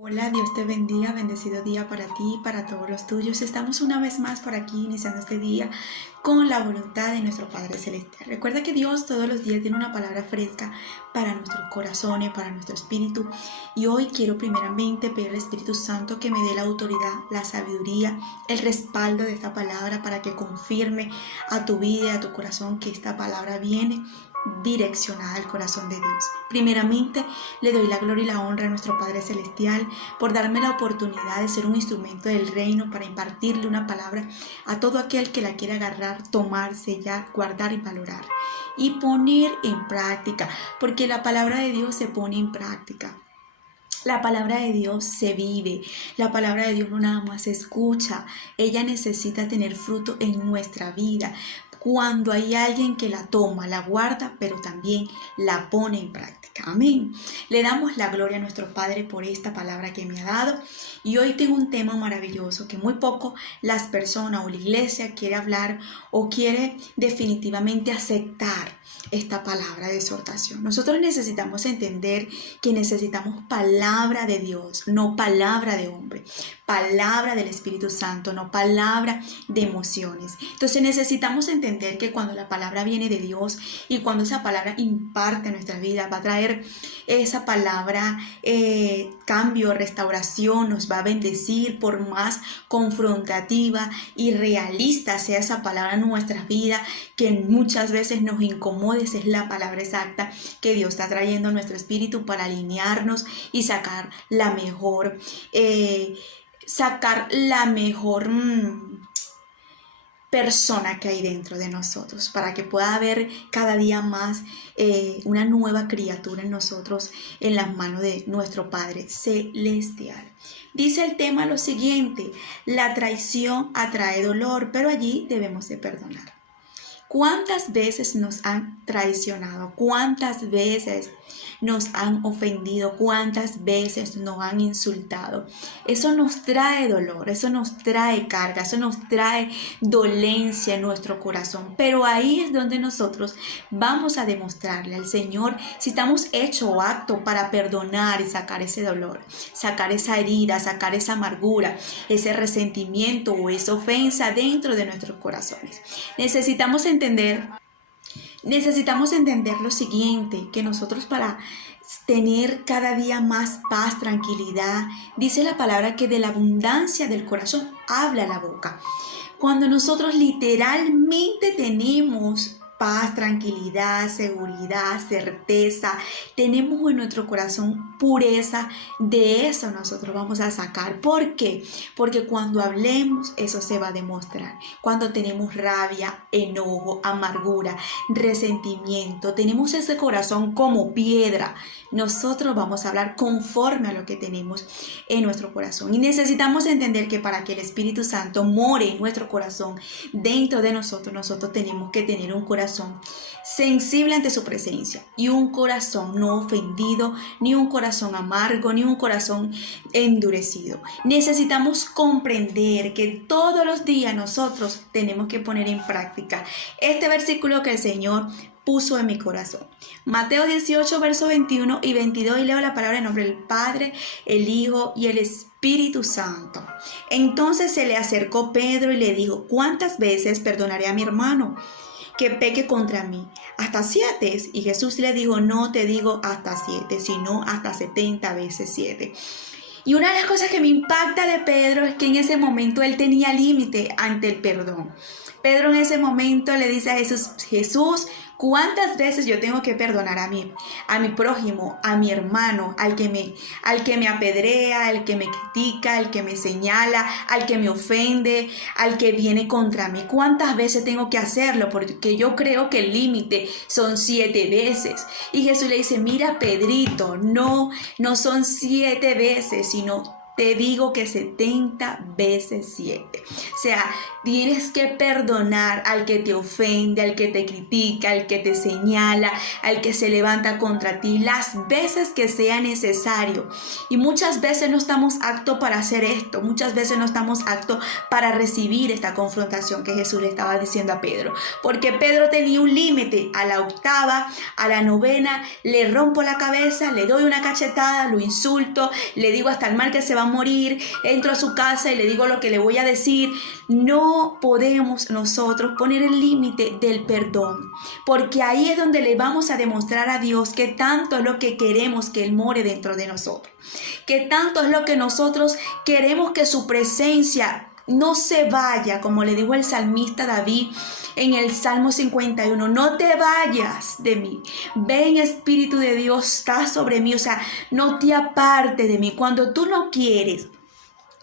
Hola, Dios te bendiga, bendecido día para ti y para todos los tuyos. Estamos una vez más por aquí iniciando este día con la voluntad de nuestro Padre Celestial. Recuerda que Dios todos los días tiene una palabra fresca para nuestros corazones, para nuestro espíritu. Y hoy quiero primeramente pedir al Espíritu Santo que me dé la autoridad, la sabiduría, el respaldo de esta palabra para que confirme a tu vida y a tu corazón que esta palabra viene direccionada al corazón de Dios. Primeramente, le doy la gloria y la honra a nuestro Padre Celestial por darme la oportunidad de ser un instrumento del reino para impartirle una palabra a todo aquel que la quiera agarrar, tomar, sellar, guardar y valorar y poner en práctica, porque la palabra de Dios se pone en práctica. La palabra de Dios se vive, la palabra de Dios no nada más se escucha, ella necesita tener fruto en nuestra vida. Cuando hay alguien que la toma, la guarda, pero también la pone en práctica. Amén. Le damos la gloria a nuestro Padre por esta palabra que me ha dado. Y hoy tengo un tema maravilloso que muy poco las personas o la iglesia quiere hablar o quiere definitivamente aceptar esta palabra de exhortación. Nosotros necesitamos entender que necesitamos palabra de Dios, no palabra de hombre, palabra del Espíritu Santo, no palabra de emociones. Entonces necesitamos entender que cuando la palabra viene de Dios y cuando esa palabra imparte en nuestra vida, va a traer esa palabra cambio, restauración, nos va a bendecir por más confrontativa y realista sea esa palabra en nuestras vidas, que muchas veces nos incomoda. Esa es la palabra exacta que Dios está trayendo a nuestro espíritu para alinearnos y sacar la mejor persona que hay dentro de nosotros, para que pueda haber cada día más una nueva criatura en nosotros, en las manos de nuestro Padre Celestial. Dice el tema lo siguiente: la traición atrae dolor, pero allí debemos de perdonar. ¿Cuántas veces nos han traicionado? ¿Cuántas veces nos han ofendido? ¿Cuántas veces nos han insultado? Eso nos trae dolor, eso nos trae carga, eso nos trae dolencia en nuestro corazón. Pero ahí es donde nosotros vamos a demostrarle al Señor si estamos hechos o aptos para perdonar y sacar ese dolor, sacar esa herida, sacar esa amargura, ese resentimiento o esa ofensa dentro de nuestros corazones. Necesitamos entender lo siguiente, que nosotros para tener cada día más paz, tranquilidad, dice la palabra que de la abundancia del corazón habla la boca. Cuando nosotros literalmente tenemos paz, tranquilidad, seguridad, certeza, tenemos en nuestro corazón pureza, de eso nosotros vamos a sacar. ¿Por qué? Porque cuando hablemos, eso se va a demostrar. Cuando tenemos rabia, enojo, amargura, resentimiento, tenemos ese corazón como piedra, nosotros vamos a hablar conforme a lo que tenemos en nuestro corazón. Y necesitamos entender que para que el Espíritu Santo more en nuestro corazón, dentro de nosotros, nosotros tenemos que tener un corazón sensible ante su presencia y un corazón no ofendido, ni un corazón amargo, ni un corazón endurecido. Necesitamos comprender que todos los días nosotros tenemos que poner en práctica este versículo que el Señor puso en mi corazón. Mateo 18, versos 21 y 22, y leo la palabra en nombre del Padre, el Hijo y el Espíritu Santo. Entonces se le acercó Pedro y le dijo: ¿cuántas veces perdonaré a mi hermano que peque contra mí? ¿Hasta 7? Y Jesús le dijo: no te digo hasta 7, sino hasta 70 veces 7. Y una de las cosas que me impacta de Pedro es que en ese momento él tenía límite ante el perdón. Pedro en ese momento le dice a Jesús: Jesús, ¿cuántas veces yo tengo que perdonar a mi prójimo, a mi hermano, al que me apedrea, al que me critica, al que me señala, al que me ofende, al que viene contra mí? ¿Cuántas veces tengo que hacerlo? Porque yo creo que el límite son 7 veces. Y Jesús le dice: mira, Pedrito, no son 7 veces, sino te digo que 70 veces 7. O sea, tienes que perdonar al que te ofende, al que te critica, al que te señala, al que se levanta contra ti, las veces que sea necesario. Y muchas veces no estamos aptos para hacer esto, muchas veces no estamos aptos para recibir esta confrontación que Jesús le estaba diciendo a Pedro. Porque Pedro tenía un límite: a la octava, a la novena, le rompo la cabeza, le doy una cachetada, lo insulto, le digo hasta el mal que se va a morir, entro a su casa y le digo lo que le voy a decir. No podemos nosotros poner el límite del perdón, porque ahí es donde le vamos a demostrar a Dios que tanto es lo que queremos que Él more dentro de nosotros, que tanto es lo que nosotros queremos que su presencia no se vaya, como le dijo el salmista David en el Salmo 51, no te vayas de mí, ven Espíritu de Dios, está sobre mí, o sea, no te aparte de mí. Cuando tú no quieres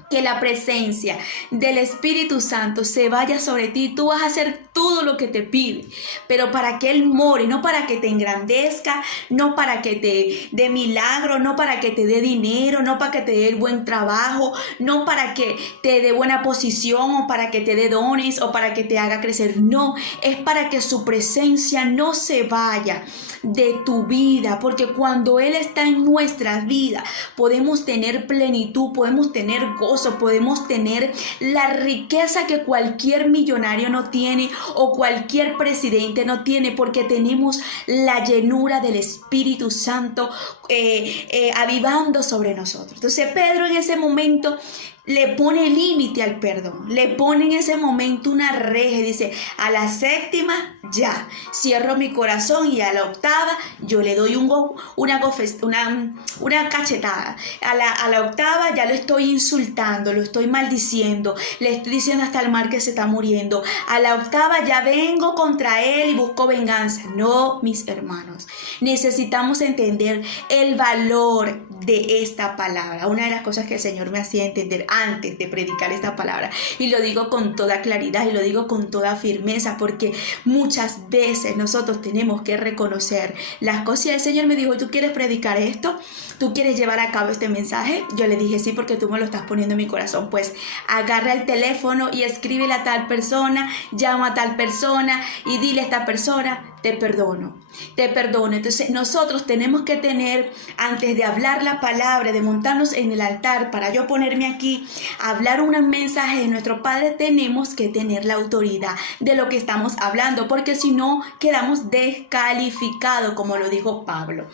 que la presencia del Espíritu Santo se vaya sobre ti, tú vas a hacer todo lo que te pide, pero para que Él more, no para que te engrandezca, no para que te dé milagro, no para que te dé dinero, no para que te dé buen trabajo, no para que te dé buena posición o para que te dé dones o para que te haga crecer. No, es para que su presencia no se vaya de tu vida, porque cuando Él está en nuestra vida podemos tener plenitud, podemos tener gozo, podemos tener la riqueza que cualquier millonario no tiene o cualquier presidente no tiene, porque tenemos la llenura del Espíritu Santo avivando sobre nosotros. Entonces Pedro en ese momento le pone límite al perdón, le pone en ese momento una reja y dice: a la séptima ya, cierro mi corazón, y a la octava yo le doy una cachetada. A la octava ya lo estoy insultando, lo estoy maldiciendo, le estoy diciendo hasta el mal que se está muriendo. A la octava ya vengo contra él y busco venganza. No, mis hermanos, necesitamos entender el valor de esta palabra. Una de las cosas que el Señor me hacía entender antes de predicar esta palabra, y lo digo con toda claridad y lo digo con toda firmeza, porque muchas veces nosotros tenemos que reconocer las cosas. Y el Señor me dijo: ¿tú quieres predicar esto? ¿Tú quieres llevar a cabo este mensaje? Yo le dije: sí, porque tú me lo estás poniendo en mi corazón. Pues agarra el teléfono y escríbele a tal persona, llama a tal persona y dile a esta persona: te perdono, te perdono. Entonces nosotros tenemos que tener, antes de hablar la palabra, de montarnos en el altar para yo ponerme aquí a hablar un mensaje de nuestro Padre, tenemos que tener la autoridad de lo que estamos hablando, porque si no quedamos descalificados, como lo dijo Pablo.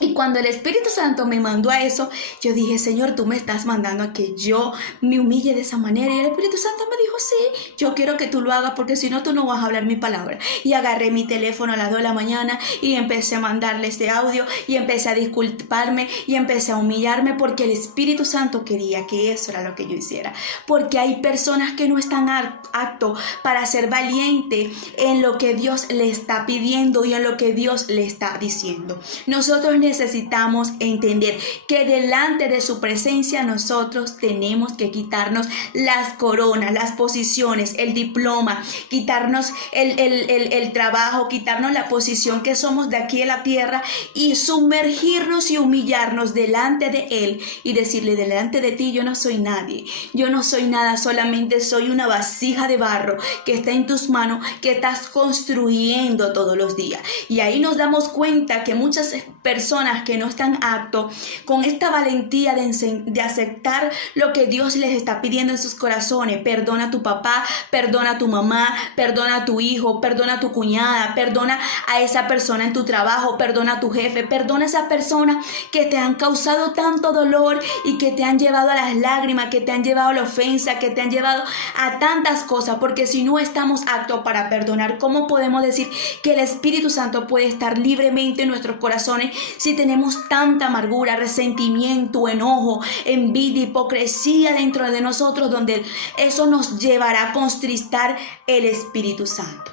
Y cuando el Espíritu Santo me mandó a eso, yo dije: Señor, tú me estás mandando a que yo me humille de esa manera. Y el Espíritu Santo me dijo: sí, yo quiero que tú lo hagas, porque si no, tú no vas a hablar mi palabra. Y agarré mi teléfono a las 2 de la mañana y empecé a mandarle este audio y empecé a disculparme y empecé a humillarme, porque el Espíritu Santo quería que eso era lo que yo hiciera. Porque hay personas que no están aptos para ser valientes en lo que Dios le está pidiendo y en lo que Dios le está diciendo. Nosotros necesitamos entender que delante de su presencia nosotros tenemos que quitarnos las coronas, las posiciones, el diploma, quitarnos el trabajo, quitarnos la posición que somos de aquí en la tierra, y sumergirnos y humillarnos delante de Él y decirle: delante de ti yo no soy nadie, yo no soy nada, solamente soy una vasija de barro que está en tus manos, que estás construyendo todos los días. Y ahí nos damos cuenta que muchas personas que no están aptos con esta valentía de aceptar lo que Dios les está pidiendo en sus corazones. Perdona a tu papá, perdona a tu mamá, perdona a tu hijo, perdona a tu cuñada, perdona a esa persona en tu trabajo, perdona a tu jefe, perdona a esa persona que te han causado tanto dolor y que te han llevado a las lágrimas, que te han llevado a la ofensa, que te han llevado a tantas cosas. Porque si no estamos aptos para perdonar, ¿cómo podemos decir que el Espíritu Santo puede estar libremente en nuestros corazones si tenemos tanta amargura, resentimiento, enojo, envidia, hipocresía dentro de nosotros, donde eso nos llevará a contristar el Espíritu Santo?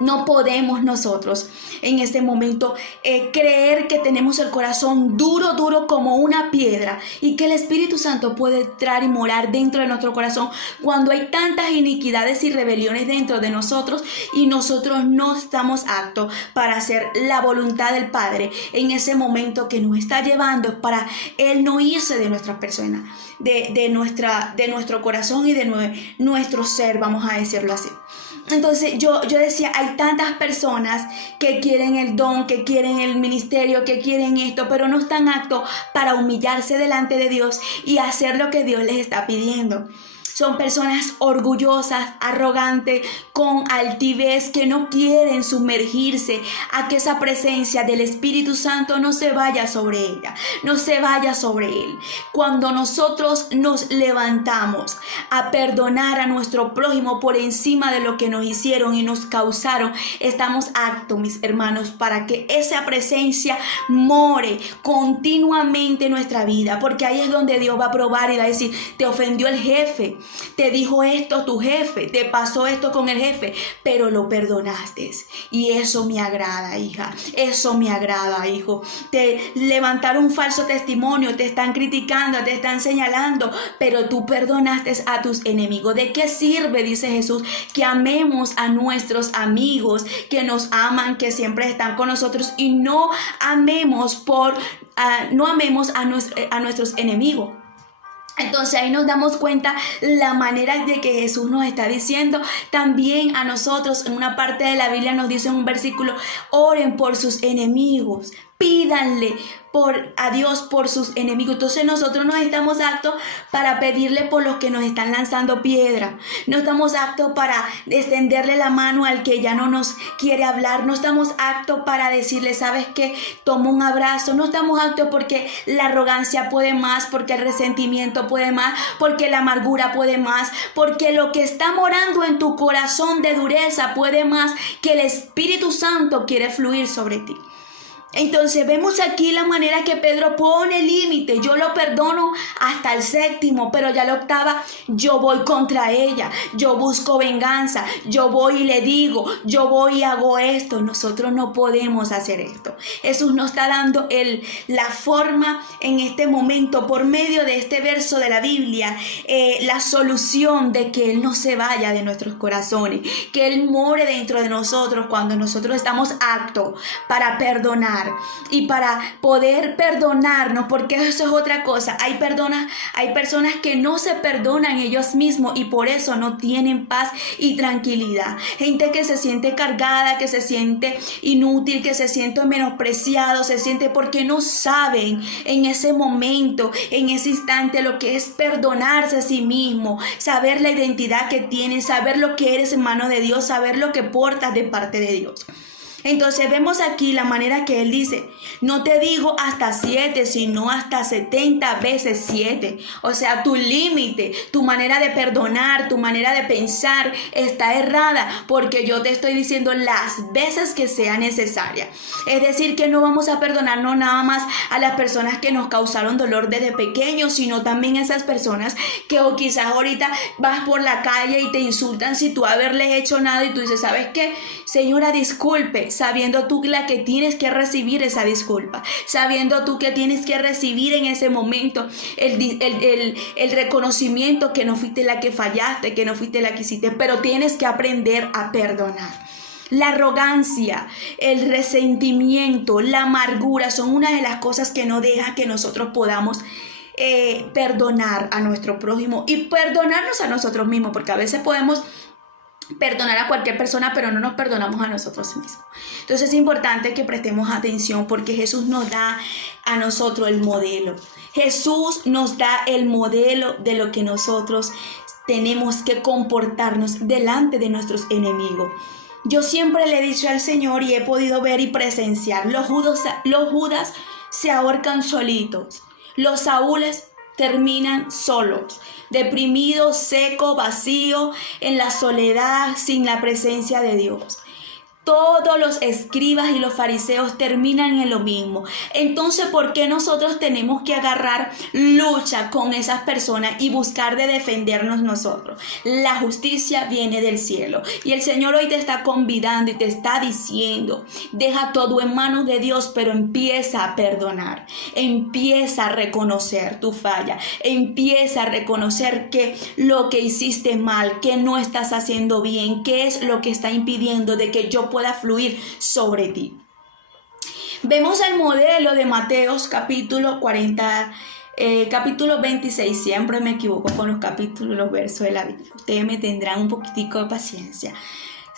No podemos nosotros en este momento creer que tenemos el corazón duro como una piedra y que el Espíritu Santo puede entrar y morar dentro de nuestro corazón cuando hay tantas iniquidades y rebeliones dentro de nosotros y nosotros no estamos aptos para hacer la voluntad del Padre en ese momento que nos está llevando para Él no irse de nuestra persona, de nuestro corazón y de nuestro ser, vamos a decirlo así. Entonces yo decía, hay tantas personas que quieren el don, que quieren el ministerio, que quieren esto, pero no están aptos para humillarse delante de Dios y hacer lo que Dios les está pidiendo. Son personas orgullosas, arrogantes, con altivez, que no quieren sumergirse a que esa presencia del Espíritu Santo no se vaya sobre ella, no se vaya sobre él. Cuando nosotros nos levantamos a perdonar a nuestro prójimo por encima de lo que nos hicieron y nos causaron, estamos aptos, mis hermanos, para que esa presencia more continuamente en nuestra vida, porque ahí es donde Dios va a probar y va a decir, te ofendió el jefe, te dijo esto tu jefe, te pasó esto con el jefe, pero lo perdonaste. Y eso me agrada, hija. Eso me agrada, hijo. Te levantaron un falso testimonio, te están criticando, te están señalando, pero tú perdonaste a tus enemigos. ¿De qué sirve, dice Jesús, que amemos a nuestros amigos, que nos aman, que siempre están con nosotros, y no amemos a nuestros enemigos? Entonces ahí nos damos cuenta la manera de que Jesús nos está diciendo también a nosotros. En una parte de la Biblia nos dice en un versículo, oren por sus enemigos, pídanle a Dios por sus enemigos. Entonces nosotros no estamos aptos para pedirle por los que nos están lanzando piedra. No estamos aptos para extenderle la mano al que ya no nos quiere hablar. No estamos aptos para decirle, ¿sabes qué? Toma un abrazo. No estamos aptos porque la arrogancia puede más, porque el resentimiento puede más, porque la amargura puede más, porque lo que está morando en tu corazón de dureza puede más, que el Espíritu Santo quiere fluir sobre ti. Entonces vemos aquí la manera que Pedro pone límite. Yo lo perdono hasta el 7º, pero ya la 8ª yo voy contra ella. Yo busco venganza. Yo voy y le digo, yo voy y hago esto. Nosotros no podemos hacer esto. Jesús nos está dando la forma en este momento, por medio de este verso de la Biblia, la solución de que Él no se vaya de nuestros corazones, que Él more dentro de nosotros cuando nosotros estamos aptos para perdonar. Y para poder perdonarnos, porque eso es otra cosa. Hay personas que no se perdonan ellos mismos y por eso no tienen paz y tranquilidad. Gente que se siente cargada, que se siente inútil, que se siente menospreciado, se siente porque no saben en ese momento, en ese instante, lo que es perdonarse a sí mismo, saber la identidad que tienes, saber lo que eres en mano de Dios, saber lo que portas de parte de Dios. Entonces vemos aquí la manera que él dice, no te digo hasta 7, sino hasta 70 veces 7. O sea, tu límite, tu manera de perdonar, tu manera de pensar está errada, porque yo te estoy diciendo las veces que sea necesaria. Es decir, que no vamos a perdonarnos nada más a las personas que nos causaron dolor desde pequeños, sino también a esas personas que o quizás ahorita vas por la calle y te insultan sin tú haberles hecho nada y tú dices, ¿sabes qué? Señora, disculpe. Sabiendo tú la que tienes que recibir esa disculpa, sabiendo tú que tienes que recibir en ese momento el reconocimiento que no fuiste la que fallaste, que no fuiste la que hiciste, pero tienes que aprender a perdonar. La arrogancia, el resentimiento, la amargura son una de las cosas que no deja que nosotros podamos perdonar a nuestro prójimo y perdonarnos a nosotros mismos, porque a veces podemos perdonar a cualquier persona, pero no nos perdonamos a nosotros mismos. Entonces es importante que prestemos atención, porque Jesús nos da a nosotros el modelo. Jesús nos da el modelo de lo que nosotros tenemos que comportarnos delante de nuestros enemigos. Yo siempre le he dicho al Señor y he podido ver y presenciar, los Judas se ahorcan solitos, los Saúles terminan solos, deprimidos, secos, vacíos, en la soledad, sin la presencia de Dios. Todos los escribas y los fariseos terminan en lo mismo. Entonces, ¿por qué nosotros tenemos que agarrar lucha con esas personas y buscar de defendernos nosotros? La justicia viene del cielo. Y el Señor hoy te está convidando y te está diciendo, deja todo en manos de Dios, pero empieza a perdonar. Empieza a reconocer tu falla. Empieza a reconocer que lo que hiciste mal, que no estás haciendo bien, qué es lo que está impidiendo de que yo pueda fluir sobre ti. Vemos el modelo de Mateos capítulo 26. Siempre me equivoco con los capítulos, los versos de la Biblia. Ustedes me tendrán un poquitico de paciencia.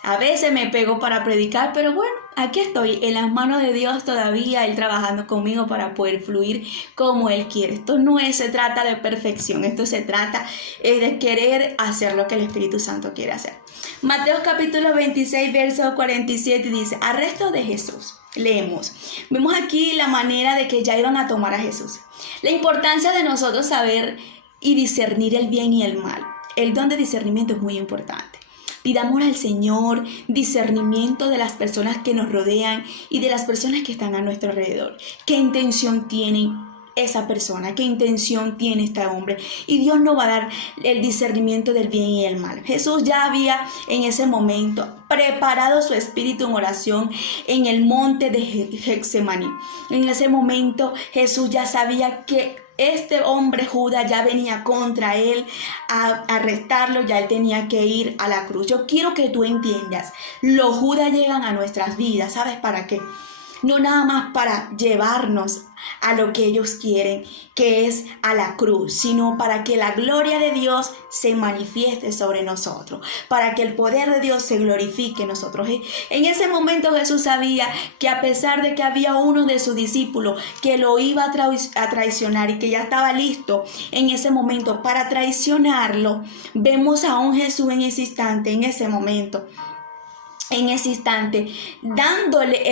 A veces me pego para predicar, pero bueno, aquí estoy en las manos de Dios todavía, Él trabajando conmigo para poder fluir como Él quiere. Esto no se trata de perfección, esto se trata de querer hacer lo que el Espíritu Santo quiere hacer. Mateos capítulo 26, verso 47 dice, arresto de Jesús. Leemos. Vemos aquí la manera de que ya iban a tomar a Jesús. La importancia de nosotros saber y discernir el bien y el mal. El don de discernimiento es muy importante. Pidamos al Señor discernimiento de las personas que nos rodean y de las personas que están a nuestro alrededor. ¿Qué intención tienen esa persona? ¿Qué intención tiene este hombre? Y Dios nos va a dar el discernimiento del bien y el mal. Jesús ya había en ese momento preparado su espíritu en oración en el monte de Getsemaní. En ese momento Jesús ya sabía que este hombre Judas ya venía contra él a arrestarlo, ya él tenía que ir a la cruz. Yo quiero que tú entiendas, los Judas llegan a nuestras vidas, ¿sabes para qué? No nada más para llevarnos a lo que ellos quieren, que es a la cruz, sino para que la gloria de Dios se manifieste sobre nosotros, para que el poder de Dios se glorifique en nosotros. En ese momento Jesús sabía que a pesar de que había uno de sus discípulos que lo iba a traicionar y que ya estaba listo en ese momento para traicionarlo, vemos a un Jesús en ese instante, dándole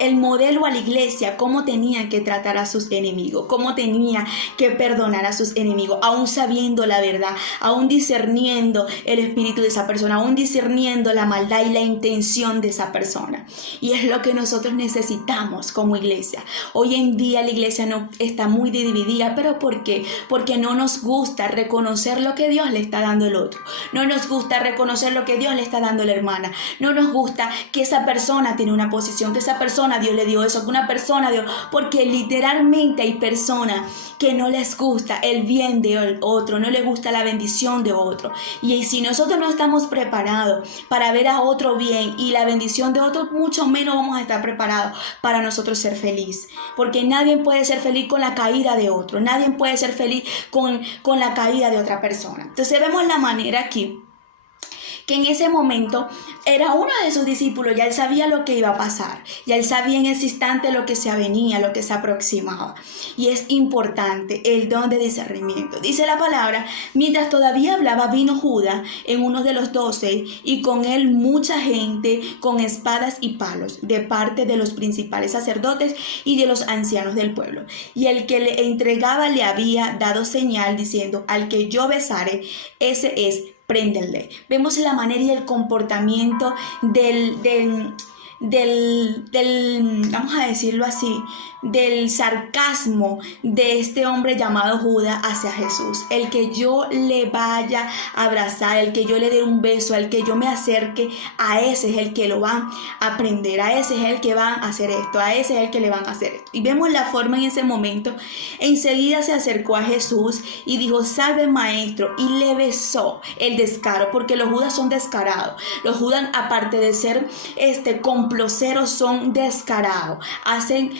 el modelo a la iglesia, cómo tenía que tratar a sus enemigos, cómo tenía que perdonar a sus enemigos, aún sabiendo la verdad, aún discerniendo el espíritu de esa persona, aún discerniendo la maldad y la intención de esa persona. Y es lo que nosotros necesitamos como iglesia. Hoy en día la iglesia no está muy dividida, ¿pero por qué? Porque no nos gusta reconocer lo que Dios le está dando al otro, no nos gusta reconocer lo que Dios le está dando a la hermana, no nos gusta que esa persona tiene una posición, que esa persona Dios le dio eso, que una persona Dios, porque literalmente hay personas que no les gusta el bien de otro, no les gusta la bendición de otro. Y si nosotros no estamos preparados para ver a otro bien y la bendición de otro, mucho menos vamos a estar preparados para nosotros ser feliz, porque nadie puede ser feliz con la caída de otro, nadie puede ser feliz con la caída de otra persona. Entonces vemos la manera aquí que en ese momento era uno de sus discípulos, ya él sabía lo que iba a pasar, ya él sabía en ese instante lo que se avenía, lo que se aproximaba. Y es importante el don de discernimiento. Dice la palabra, mientras todavía hablaba, vino Judas en uno de los 12 y con él mucha gente con espadas y palos de parte de los principales sacerdotes y de los ancianos del pueblo. Y el que le entregaba le había dado señal diciendo, al que yo besare, ese es, préndenle. Vemos la manera y el comportamiento del vamos a decirlo así, del sarcasmo de este hombre llamado Judas hacia Jesús. El que yo le vaya a abrazar, el que yo le dé un beso, el que yo me acerque, a ese es el que lo van a prender, a ese es el que van a hacer esto, a ese es el que le van a hacer esto. Y vemos la forma en ese momento. Enseguida se acercó a Jesús y dijo, salve maestro, y le besó. El descaro, porque los Judas son descarados. Los Judas, aparte de ser comploseros, son descarados. Hacen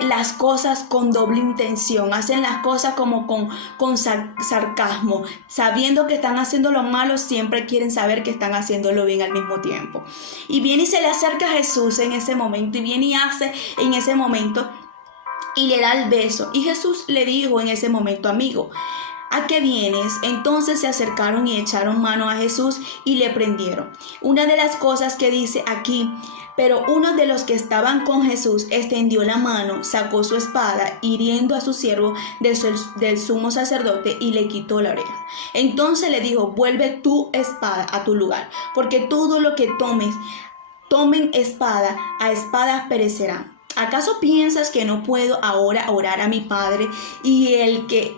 las cosas con doble intención, hacen las cosas como con sarcasmo, sabiendo que están haciendo lo malo, siempre quieren saber que están haciéndolo bien al mismo tiempo. Y viene y se le acerca a Jesús en ese momento, y viene y hace en ese momento, y le da el beso. Y Jesús le dijo en ese momento, amigo, ¿a qué vienes? Entonces se acercaron y echaron mano a Jesús y le prendieron. Una de las cosas que dice aquí, Pero uno de los que estaban con Jesús extendió la mano, sacó su espada, hiriendo a su siervo del sumo sacerdote, y le quitó la oreja. Entonces le dijo: vuelve tu espada a tu lugar, porque todo lo que tomen espada, a espadas perecerán. ¿Acaso piensas que no puedo ahora orar a mi Padre y que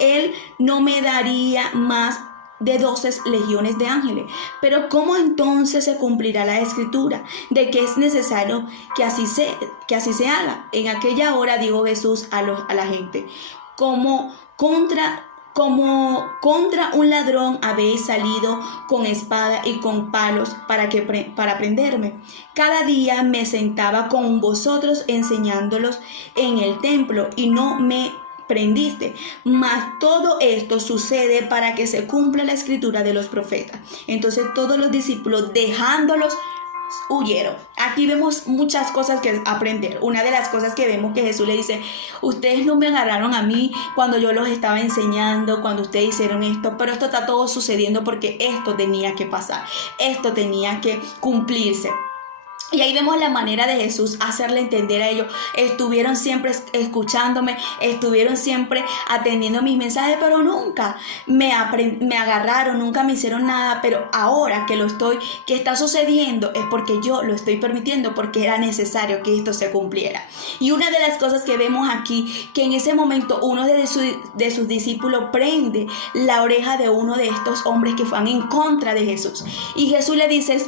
Él no me daría más de 12 legiones de ángeles? Pero ¿cómo entonces se cumplirá la escritura de que es necesario que así se haga? En aquella hora dijo Jesús a la gente: como contra un ladrón habéis salido con espada y con palos para prenderme. Cada día me sentaba con vosotros enseñándolos en el templo y no me prendiste. Mas todo esto sucede para que se cumpla la escritura de los profetas. Entonces todos los discípulos, dejándolos, huyeron. Aquí vemos muchas cosas que aprender. Una de las cosas que vemos que Jesús le dice: ustedes no me agarraron a mí cuando yo los estaba enseñando, cuando ustedes hicieron esto, pero esto está todo sucediendo porque esto tenía que pasar, esto tenía que cumplirse. Y ahí vemos la manera de Jesús hacerle entender a ellos. Estuvieron siempre escuchándome, estuvieron siempre atendiendo mis mensajes, pero nunca me agarraron, nunca me hicieron nada. Pero ahora que está sucediendo es porque yo lo estoy permitiendo, porque era necesario que esto se cumpliera. Y una de las cosas que vemos aquí, que en ese momento uno de sus discípulos prende la oreja de uno de estos hombres que fueron en contra de Jesús. Y Jesús le dice: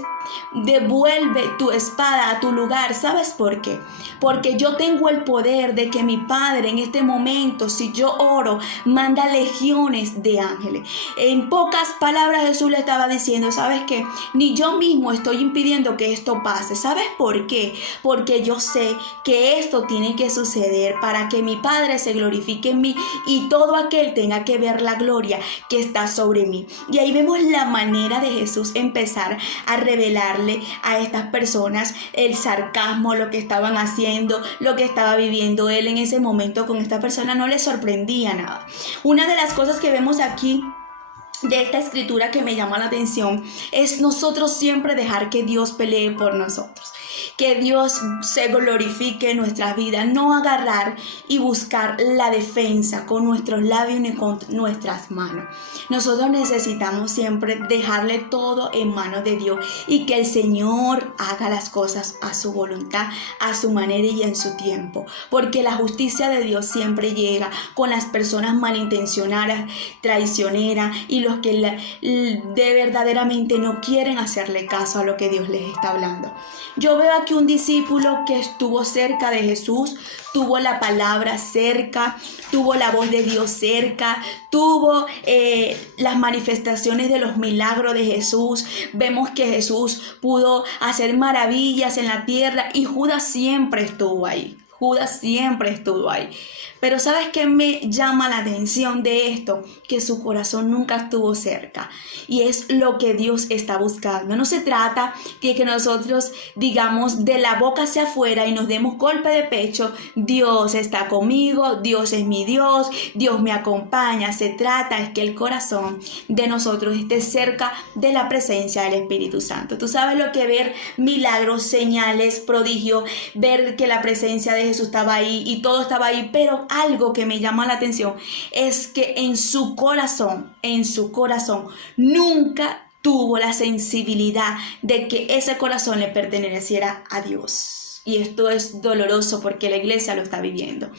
devuelve tu espada a tu lugar. ¿Sabes por qué? Porque yo tengo el poder de que mi Padre en este momento, si yo oro, manda legiones de ángeles. En pocas palabras Jesús le estaba diciendo: ¿sabes qué? Ni yo mismo estoy impidiendo que esto pase. ¿Sabes por qué? Porque yo sé que esto tiene que suceder para que mi Padre se glorifique en mí y todo aquel tenga que ver la gloria que está sobre mí. Y ahí vemos la manera de Jesús empezar a revelarle a estas personas el sarcasmo, lo que estaban haciendo, lo que estaba viviendo él en ese momento con esta persona. No le sorprendía nada. Una de las cosas que vemos aquí de esta escritura que me llama la atención es nosotros siempre dejar que Dios pelee por nosotros, que Dios se glorifique en nuestras vidas, no agarrar y buscar la defensa con nuestros labios ni con nuestras manos. Nosotros necesitamos siempre dejarle todo en manos de Dios y que el Señor haga las cosas a su voluntad, a su manera y en su tiempo, porque la justicia de Dios siempre llega con las personas malintencionadas, traicioneras y los que de verdaderamente no quieren hacerle caso a lo que Dios les está hablando. Yo veo aquí un discípulo que estuvo cerca de Jesús, tuvo la palabra cerca, tuvo la voz de Dios cerca, tuvo las manifestaciones de los milagros de Jesús. Vemos que Jesús pudo hacer maravillas en la tierra y Judas siempre estuvo ahí. Judas siempre estuvo ahí. Pero ¿sabes qué me llama la atención de esto? Que su corazón nunca estuvo cerca. Y es lo que Dios está buscando. No se trata de que nosotros digamos de la boca hacia afuera y nos demos golpe de pecho: Dios está conmigo, Dios es mi Dios, Dios me acompaña. Se trata es que el corazón de nosotros esté cerca de la presencia del Espíritu Santo. Tú sabes lo que ver milagros, señales, prodigios, ver que la presencia de Jesús estaba ahí y todo estaba ahí, pero algo que me llama la atención es que en su corazón nunca tuvo la sensibilidad de que ese corazón le perteneciera a Dios. Y esto es doloroso porque la iglesia lo está viviendo.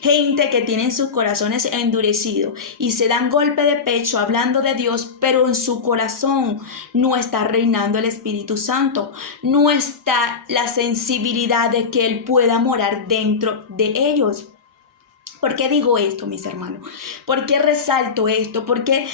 Gente que tienen sus corazones endurecidos y se dan golpe de pecho hablando de Dios, pero en su corazón no está reinando el Espíritu Santo. No está la sensibilidad de que Él pueda morar dentro de ellos. ¿Por qué digo esto, mis hermanos? ¿Por qué resalto esto? ¿Por qué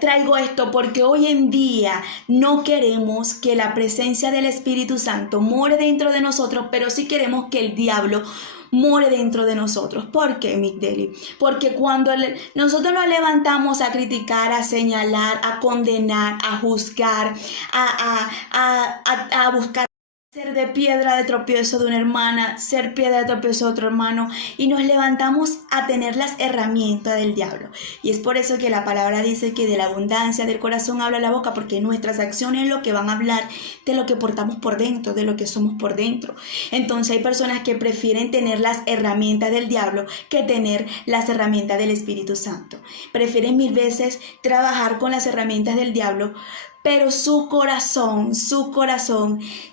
traigo esto? Porque hoy en día no queremos que la presencia del Espíritu Santo more dentro de nosotros, pero sí queremos que el diablo more dentro de nosotros. ¿Por qué, Migdeli? Porque cuando nosotros nos levantamos a criticar, a señalar, a condenar, a juzgar, a buscar ser de piedra de tropiezo de una hermana, ser piedra de tropiezo de otro hermano, y nos levantamos a tener las herramientas del diablo. Y es por eso que la palabra dice que de la abundancia del corazón habla la boca, porque nuestras acciones lo que van a hablar de lo que portamos por dentro, de lo que somos por dentro. Entonces hay personas que prefieren tener las herramientas del diablo que tener las herramientas del Espíritu Santo. Prefieren 1000 veces trabajar con las herramientas del diablo, pero su corazón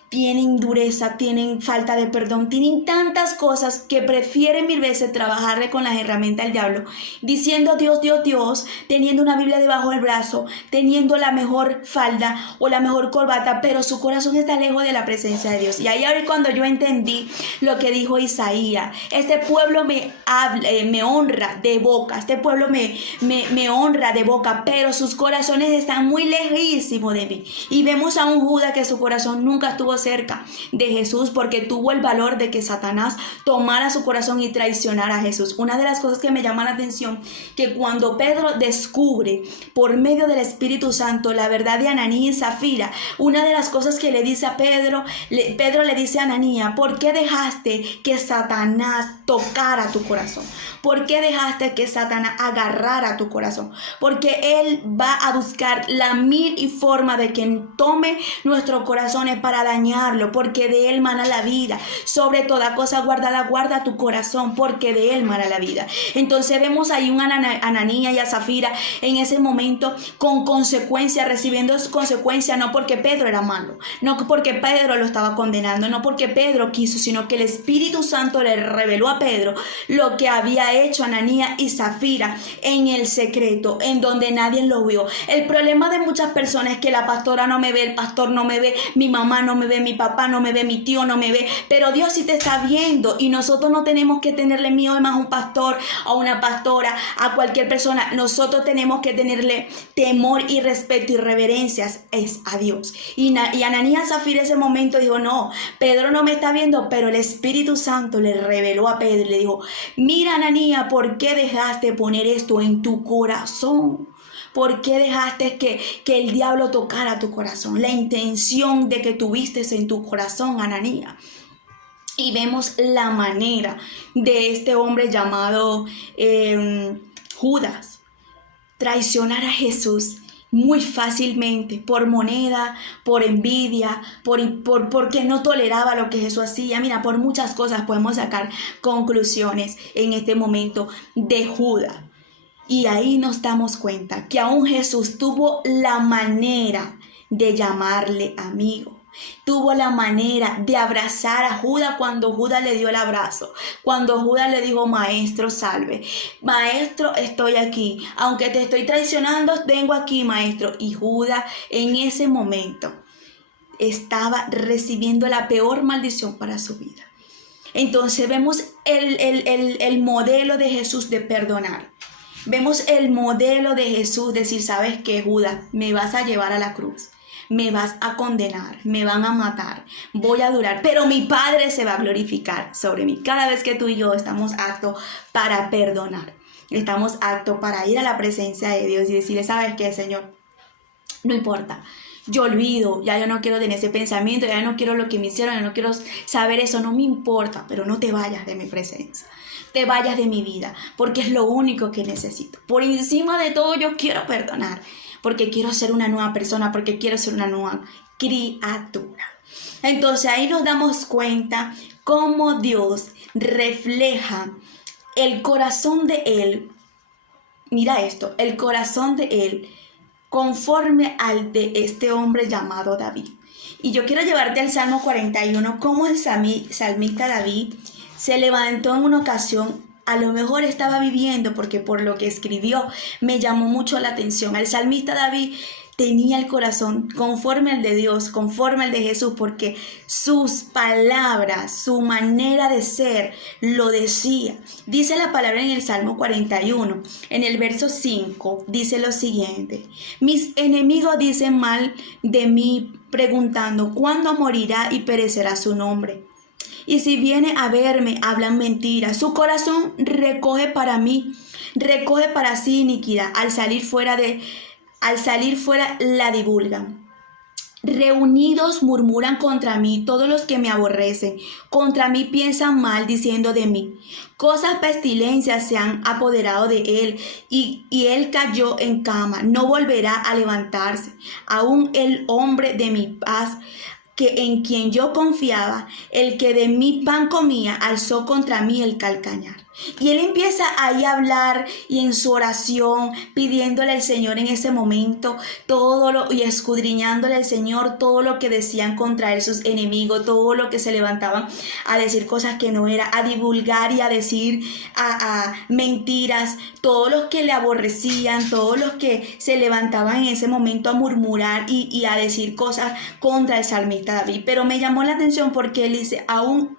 tienen dureza, tienen falta de perdón, tienen tantas cosas que prefieren 1000 veces trabajarle con las herramientas del diablo, diciendo Dios, Dios, Dios, teniendo una Biblia debajo del brazo, teniendo la mejor falda o la mejor corbata, pero su corazón está lejos de la presencia de Dios. Y ahí ahora cuando yo entendí lo que dijo Isaías, este pueblo me honra de boca, este pueblo me honra de boca, pero sus corazones están muy lejísimos de mí. Y vemos a un Judas que su corazón nunca estuvo cerca de Jesús, porque tuvo el valor de que Satanás tomara su corazón y traicionara a Jesús. Una de las cosas que me llama la atención, que cuando Pedro descubre por medio del Espíritu Santo la verdad de Ananías y Zafira, una de las cosas que le dice a Pedro le dice a Ananías: ¿por qué dejaste que Satanás tocara tu corazón? ¿Por qué dejaste que Satanás agarrara tu corazón? Porque él va a buscar la mil y forma de que tome nuestros corazones para dañarlo, porque de él mana la vida. Sobre toda cosa guardada, guarda tu corazón, porque de él mana la vida. Entonces vemos ahí un Ananías y a Zafira en ese momento con consecuencias, recibiendo consecuencias, no porque Pedro era malo, no porque Pedro lo estaba condenando, no porque Pedro quiso, sino que el Espíritu Santo le reveló a Pedro lo que había hecho Ananías y Zafira en el secreto, en donde nadie lo vio. El problema de muchas personas es que la pastora no me ve, el pastor no me ve, mi mamá no me ve, mi papá no me ve, mi tío no me ve, pero Dios sí te está viendo, y nosotros no tenemos que tenerle miedo más a un pastor, a una pastora, a cualquier persona. Nosotros tenemos que tenerle temor y respeto y reverencias es a Dios. Y Ananías y Zafira en ese momento dijo: no, Pedro no me está viendo, pero el Espíritu Santo le reveló a Pedro y le dijo: mira, Ananías, ¿por qué dejaste poner esto en tu corazón? ¿Por qué dejaste que el diablo tocara tu corazón? La intención de que tuviste en tu corazón, Ananías. Y vemos la manera de este hombre llamado Judas traicionar a Jesús muy fácilmente, por moneda, por envidia, porque no toleraba lo que Jesús hacía. Mira, por muchas cosas podemos sacar conclusiones en este momento de Judas. Y ahí nos damos cuenta que aún Jesús tuvo la manera de llamarle amigo. Tuvo la manera de abrazar a Judas cuando Judas le dio el abrazo. Cuando Judas le dijo: maestro, salve. Maestro, estoy aquí. Aunque te estoy traicionando, vengo aquí, maestro. Y Judas en ese momento estaba recibiendo la peor maldición para su vida. Entonces vemos el modelo de Jesús de perdonar. Vemos el modelo de Jesús decir: ¿sabes qué, Judas? Me vas a llevar a la cruz. Me vas a condenar, me van a matar, voy a durar, pero mi Padre se va a glorificar sobre mí. Cada vez que tú y yo estamos aptos para perdonar, estamos aptos para ir a la presencia de Dios y decirle: ¿sabes qué, Señor? No importa, yo olvido, ya yo no quiero tener ese pensamiento, ya no quiero lo que me hicieron, ya no quiero saber eso, no me importa, pero no te vayas de mi presencia. Te vayas de mi vida, porque es lo único que necesito. Por encima de todo, yo quiero perdonar, porque quiero ser una nueva persona, porque quiero ser una nueva criatura. Entonces ahí nos damos cuenta cómo Dios refleja el corazón de Él. Mira esto, el corazón de Él conforme al de este hombre llamado David. Y yo quiero llevarte al Salmo 41, cómo el salmista David se levantó en una ocasión. A lo mejor estaba viviendo, porque por lo que escribió me llamó mucho la atención. El salmista David tenía el corazón conforme al de Dios, conforme al de Jesús, porque sus palabras, su manera de ser lo decía. Dice la palabra en el Salmo 41, en el verso 5, dice lo siguiente: mis enemigos dicen mal de mí, preguntando: ¿cuándo morirá y perecerá su nombre? Y si viene a verme, hablan mentiras. Su corazón recoge para sí iniquidad. Al salir fuera la divulgan. Reunidos murmuran contra mí todos los que me aborrecen, contra mí piensan mal diciendo de mí. Cosas pestilencias se han apoderado de él y él cayó en cama, no volverá a levantarse. Aún el hombre de mi paz, que en quien yo confiaba, el que de mi pan comía, alzó contra mí el calcañar. Y él empieza ahí a hablar y en su oración pidiéndole al Señor en ese momento y escudriñándole al Señor todo lo que decían contra él sus enemigos, todo lo que se levantaban a decir cosas que no era, a divulgar y a decir a mentiras, todos los que le aborrecían, todos los que se levantaban en ese momento a murmurar y a decir cosas contra el salmista David. Pero me llamó la atención porque él dice, aún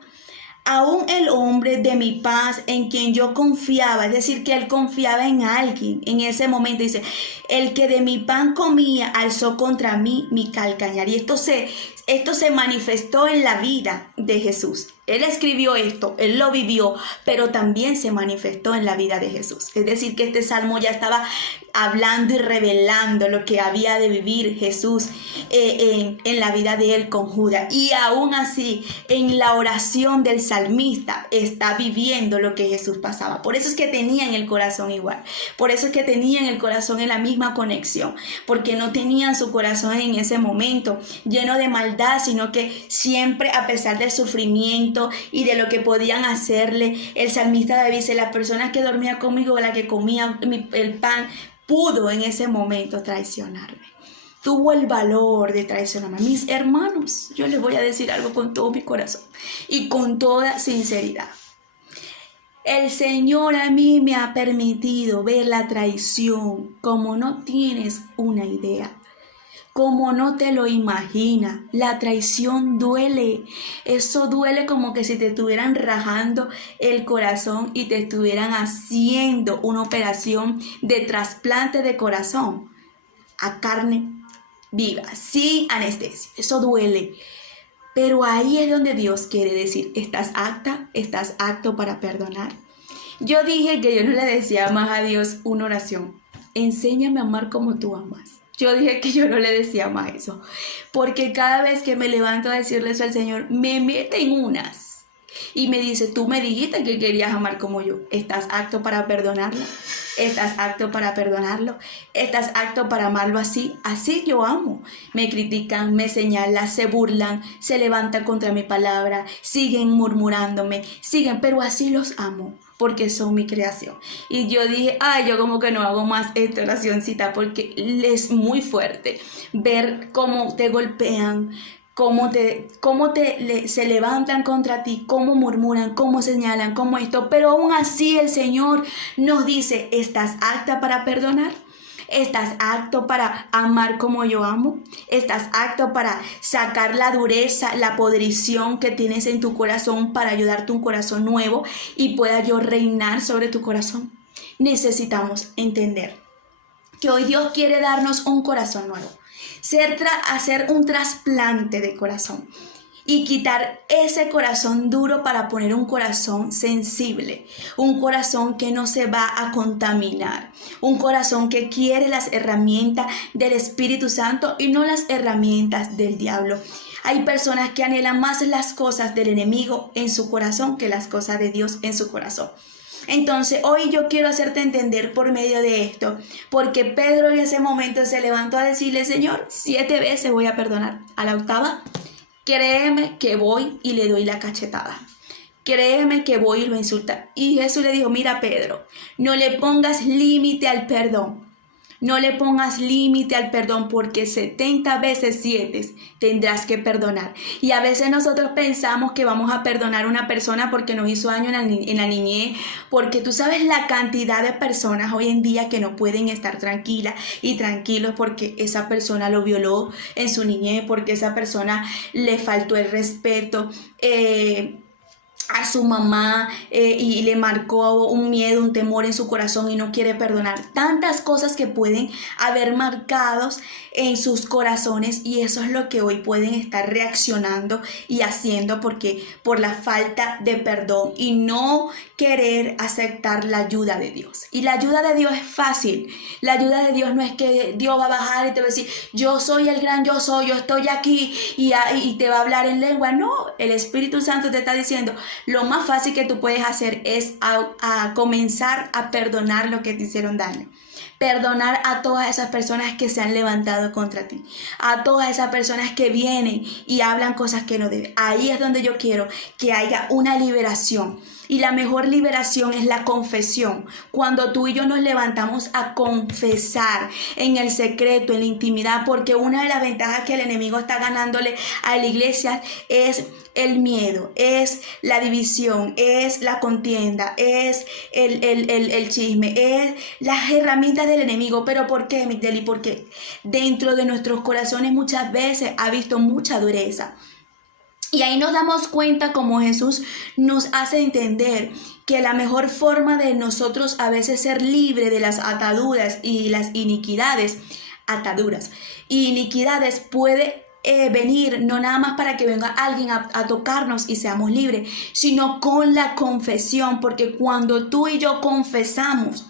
el hombre de mi paz en quien yo confiaba, es decir, que él confiaba en alguien en ese momento, dice, el que de mi pan comía, alzó contra mí mi calcañar. Y esto se manifestó en la vida de Jesús. Él escribió esto, él lo vivió, pero también se manifestó en la vida de Jesús. Es decir, que este salmo ya estaba hablando y revelando lo que había de vivir Jesús en la vida de él con Judas. Y aún así, en la oración del salmista está viviendo lo que Jesús pasaba. Por eso es que tenían el corazón igual. Por eso es que tenían el corazón en la misma conexión. Porque no tenían su corazón en ese momento lleno de maldad, sino que siempre, a pesar del sufrimiento y de lo que podían hacerle, el salmista David dice, la persona que dormía conmigo, la que comía el pan, pudo en ese momento traicionarme. Tuvo el valor de traicionarme. Mis hermanos, yo les voy a decir algo con todo mi corazón y con toda sinceridad. El Señor a mí me ha permitido ver la traición como no tienes una idea. Como no te lo imaginas. La traición duele. Eso duele como que si te estuvieran rajando el corazón y te estuvieran haciendo una operación de trasplante de corazón a carne viva, sin anestesia. Eso duele. Pero ahí es donde Dios quiere decir, ¿estás apta? ¿Estás apto para perdonar? Yo dije que yo no le decía más a Dios una oración. Enséñame a amar como tú amas. Yo dije que yo no le decía más eso, porque cada vez que me levanto a decirle eso al Señor, me mete en unas y me dice, tú me dijiste que querías amar como yo, ¿estás apto para perdonarlo? ¿Estás apto para perdonarlo? ¿Estás apto para amarlo así? Así yo amo. Me critican, me señalan, se burlan, se levantan contra mi palabra, siguen murmurándome, pero así los amo. Porque son mi creación. Y yo dije, yo como que no hago más esta oracióncita porque es muy fuerte ver cómo te golpean, se levantan contra ti, cómo murmuran, cómo señalan, cómo esto. Pero aún así el Señor nos dice, ¿estás apta para perdonar? ¿Estás apto para amar como yo amo? ¿Estás apto para sacar la dureza, la podrición que tienes en tu corazón para ayudarte a un corazón nuevo y pueda yo reinar sobre tu corazón? Necesitamos entender que hoy Dios quiere darnos un corazón nuevo, hacer un trasplante de corazón y quitar ese corazón duro para poner un corazón sensible, un corazón que no se va a contaminar, un corazón que quiere las herramientas del Espíritu Santo y no las herramientas del diablo. Hay personas que anhelan más las cosas del enemigo en su corazón que las cosas de Dios en su corazón. Entonces hoy yo quiero hacerte entender por medio de esto, porque Pedro en ese momento se levantó a decirle, Señor, 7 veces voy a perdonar. A la 8ª, créeme que voy y le doy la cachetada. Créeme que voy y lo insulta. Y Jesús le dijo, mira Pedro, no le pongas límite al perdón. No le pongas límite al perdón porque 70 veces 7 tendrás que perdonar. Y a veces nosotros pensamos que vamos a perdonar a una persona porque nos hizo daño en la niñez, porque tú sabes la cantidad de personas hoy en día que no pueden estar tranquilas y tranquilos porque esa persona lo violó en su niñez, porque esa persona le faltó el respeto, a su mamá y le marcó un miedo, un temor en su corazón y no quiere perdonar. Tantas cosas que pueden haber marcados en sus corazones, y eso es lo que hoy pueden estar reaccionando y haciendo porque por la falta de perdón y no querer aceptar la ayuda de Dios. Y la ayuda de Dios es fácil. La ayuda de Dios no es que Dios va a bajar y te va a decir, yo soy el gran yo soy, yo estoy aquí y te va a hablar en lengua. No, el Espíritu Santo te está diciendo, lo más fácil que tú puedes hacer es a comenzar a perdonar lo que te hicieron daño. Perdonar a todas esas personas que se han levantado contra ti. A todas esas personas que vienen y hablan cosas que no deben. Ahí es donde yo quiero que haya una liberación. Y la mejor liberación es la confesión. Cuando tú y yo nos levantamos a confesar en el secreto, en la intimidad, porque una de las ventajas que el enemigo está ganándole a la iglesia es el miedo, es la división, es la contienda, es el chisme, es las herramientas del enemigo. ¿Pero por qué, Migdeli? Porque dentro de nuestros corazones muchas veces ha visto mucha dureza. Y ahí nos damos cuenta como Jesús nos hace entender que la mejor forma de nosotros a veces ser libre de las ataduras y las iniquidades, puede venir no nada más para que venga alguien a tocarnos y seamos libres, sino con la confesión, porque cuando tú y yo confesamos,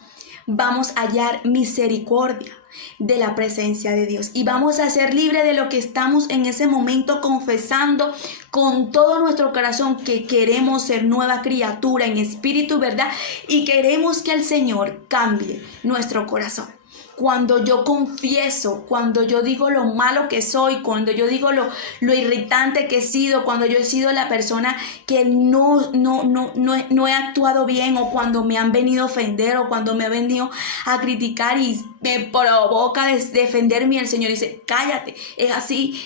vamos a hallar misericordia de la presencia de Dios y vamos a ser libres de lo que estamos en ese momento confesando con todo nuestro corazón, que queremos ser nueva criatura en espíritu, ¿verdad? Y queremos que el Señor cambie nuestro corazón. Cuando yo confieso, cuando yo digo lo malo que soy, cuando yo digo lo irritante que he sido, cuando yo he sido la persona que no he actuado bien, o cuando me han venido a ofender, o cuando me han venido a criticar y me provoca defenderme, el Señor dice, cállate, es así,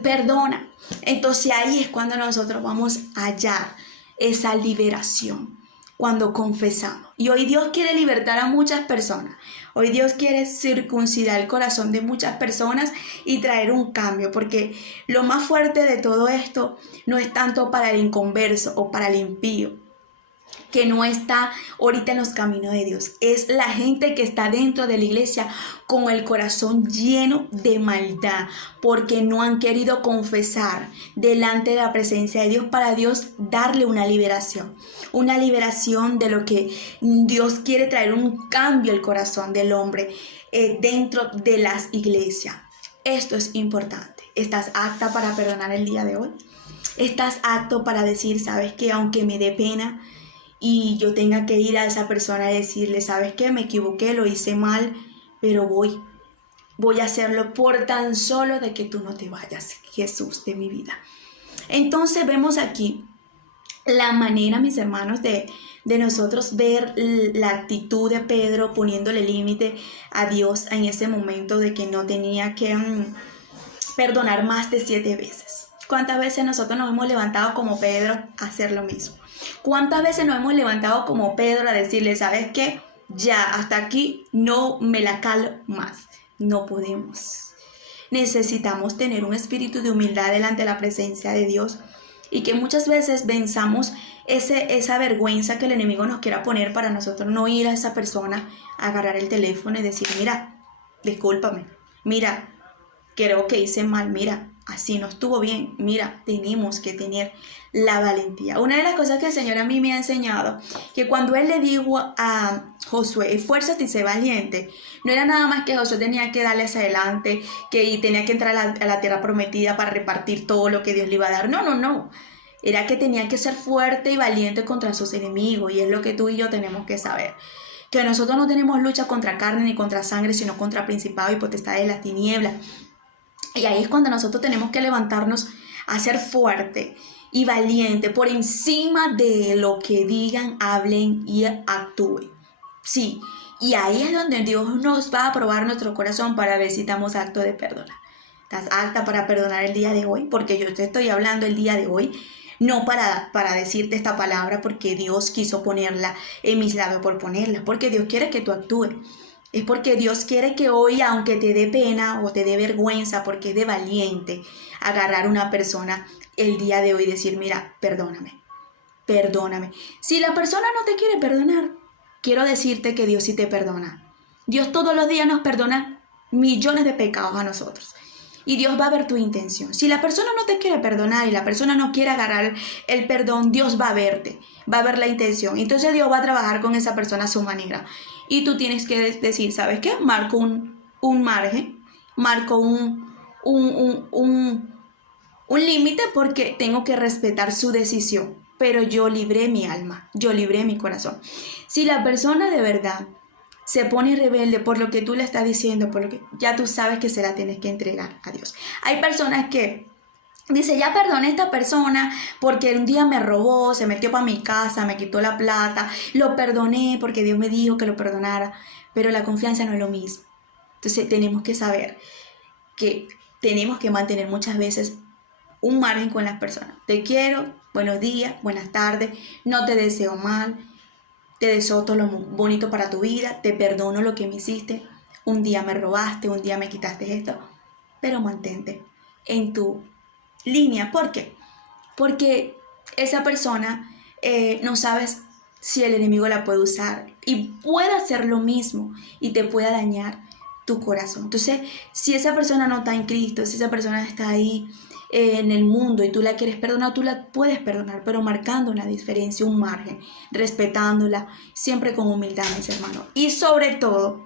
perdona. Entonces ahí es cuando nosotros vamos a hallar esa liberación, cuando confesamos. Y hoy Dios quiere libertar a muchas personas. Hoy Dios quiere circuncidar el corazón de muchas personas y traer un cambio, porque lo más fuerte de todo esto no es tanto para el inconverso o para el impío, que no está ahorita en los caminos de Dios. Es la gente que está dentro de la iglesia con el corazón lleno de maldad, porque no han querido confesar delante de la presencia de Dios para Dios darle una liberación de lo que Dios quiere traer, un cambio al corazón del hombre dentro de las iglesias. Esto es importante. ¿Estás apta para perdonar el día de hoy? ¿Estás apto para decir, sabes que aunque me dé pena y yo tenga que ir a esa persona y decirle, sabes qué, me equivoqué, lo hice mal, pero voy a hacerlo por tan solo de que tú no te vayas, Jesús, de mi vida? Entonces vemos aquí la manera, mis hermanos, de nosotros ver la actitud de Pedro poniéndole límite a Dios en ese momento de que no tenía que perdonar más de 7 veces. ¿Cuántas veces nosotros nos hemos levantado como Pedro a hacer lo mismo? ¿Cuántas veces nos hemos levantado como Pedro a decirle, sabes qué? Ya, hasta aquí no me la calo más. No podemos. Necesitamos tener un espíritu de humildad delante de la presencia de Dios, y que muchas veces venzamos esa vergüenza que el enemigo nos quiera poner para nosotros no ir a esa persona, a agarrar el teléfono y decir, mira, discúlpame, mira, creo que hice mal, mira, así no estuvo bien, mira, tenemos que tener la valentía. Una de las cosas que el Señor a mí me ha enseñado, que cuando Él le dijo a Josué, esfuérzate y sé valiente, no era nada más que Josué tenía que darle hacia adelante, que tenía que entrar a la tierra prometida para repartir todo lo que Dios le iba a dar. No. Era que tenía que ser fuerte y valiente contra sus enemigos, y es lo que tú y yo tenemos que saber. Que nosotros no tenemos lucha contra carne ni contra sangre, sino contra principados y potestades de las tinieblas. Y ahí es cuando nosotros tenemos que levantarnos a ser fuerte y valiente por encima de lo que digan, hablen y actúen. Sí, y ahí es donde Dios nos va a probar nuestro corazón para ver si estamos actos de perdonar. ¿Estás apta para perdonar el día de hoy? Porque yo te estoy hablando el día de hoy, no para decirte esta palabra porque Dios quiso ponerla en mis labios por ponerla, porque Dios quiere que tú actúes. Es porque Dios quiere que hoy, aunque te dé pena o te dé vergüenza, porque es de valiente agarrar a una persona el día de hoy y decir, mira, perdóname. perdóname. Si la persona no te quiere perdonar, quiero decirte que Dios sí te perdona. Dios todos los días nos perdona millones de pecados a nosotros. Y Dios va a ver tu intención. Si la persona no te quiere perdonar y la persona no quiere agarrar el perdón, Dios va a verte, va a ver la intención. Entonces Dios va a trabajar con esa persona a su manera. Y tú tienes que decir, ¿sabes qué? Marco un margen, marco un límite porque tengo que respetar su decisión. Pero yo libré mi alma, yo libré mi corazón. Si la persona de verdad se pone rebelde por lo que tú le estás diciendo, por lo que ya tú sabes que se la tienes que entregar a Dios. Hay personas que dicen, ya perdoné a esta persona porque un día me robó, se metió para mi casa, me quitó la plata, lo perdoné porque Dios me dijo que lo perdonara, pero la confianza no es lo mismo. Entonces tenemos que saber que tenemos que mantener muchas veces un margen con las personas. Te quiero, buenos días, buenas tardes, no te deseo mal, te deseo todo lo bonito para tu vida, te perdono lo que me hiciste, un día me robaste, un día me quitaste esto, pero mantente en tu línea. ¿Por qué? Porque esa persona no sabes si el enemigo la puede usar y puede hacer lo mismo y te pueda dañar tu corazón. Entonces, si esa persona no está en Cristo, si esa persona está ahí en el mundo y tú la quieres perdonar, tú la puedes perdonar, pero marcando una diferencia, un margen, respetándola, siempre con humildad, mis hermanos. Y sobre todo,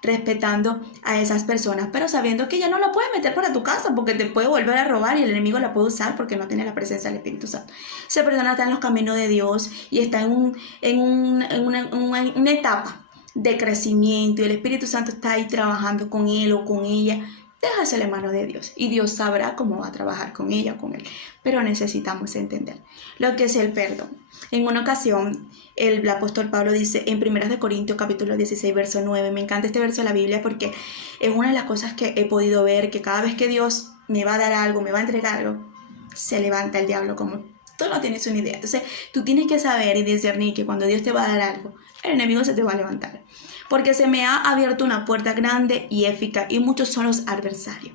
respetando a esas personas, pero sabiendo que ya no la puedes meter para tu casa porque te puede volver a robar y el enemigo la puede usar porque no tiene la presencia del Espíritu Santo. Esa persona está en los caminos de Dios y está en una etapa de crecimiento y el Espíritu Santo está ahí trabajando con él o con ella. Déjaselo en manos de Dios y Dios sabrá cómo va a trabajar con ella o con él. Pero necesitamos entender lo que es el perdón. En una ocasión, el apóstol Pablo dice en 1 Corintios capítulo 16, verso 9, me encanta este verso de la Biblia porque es una de las cosas que he podido ver, que cada vez que Dios me va a dar algo, me va a entregar algo, se levanta el diablo como tú no tienes una idea. Entonces, tú tienes que saber y discernir que cuando Dios te va a dar algo, el enemigo se te va a levantar. Porque se me ha abierto una puerta grande y eficaz y muchos son los adversarios.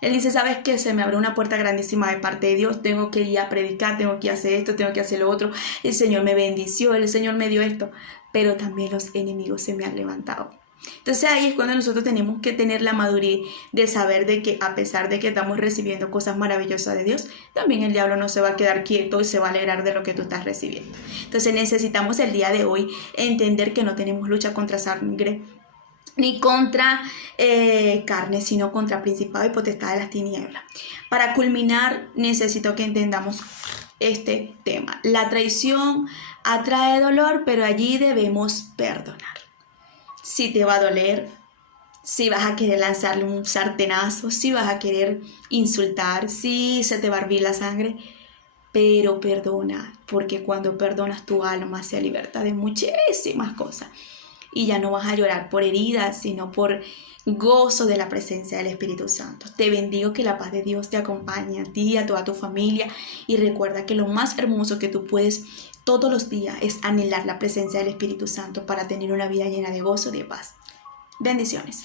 Él dice, ¿sabes qué? Se me abrió una puerta grandísima de parte de Dios. Tengo que ir a predicar, tengo que hacer esto, tengo que hacer lo otro. El Señor me bendició, el Señor me dio esto. Pero también los enemigos se me han levantado. Entonces ahí es cuando nosotros tenemos que tener la madurez de saber de que a pesar de que estamos recibiendo cosas maravillosas de Dios, también el diablo no se va a quedar quieto y se va a alegrar de lo que tú estás recibiendo. Entonces necesitamos el día de hoy entender que no tenemos lucha contra sangre ni contra carne, sino contra principado y potestad de las tinieblas. Para culminar, necesito que entendamos este tema. La traición atrae dolor, pero allí debemos perdonar. Si te va a doler, si vas a querer lanzarle un sartenazo, si vas a querer insultar, si se te va a hervir la sangre, pero perdona, porque cuando perdonas tu alma se liberta de muchísimas cosas. Y ya no vas a llorar por heridas, sino por gozo de la presencia del Espíritu Santo. Te bendigo, que la paz de Dios te acompañe a ti y a toda tu familia. Y recuerda que lo más hermoso que tú puedes todos los días es anhelar la presencia del Espíritu Santo para tener una vida llena de gozo y de paz. Bendiciones.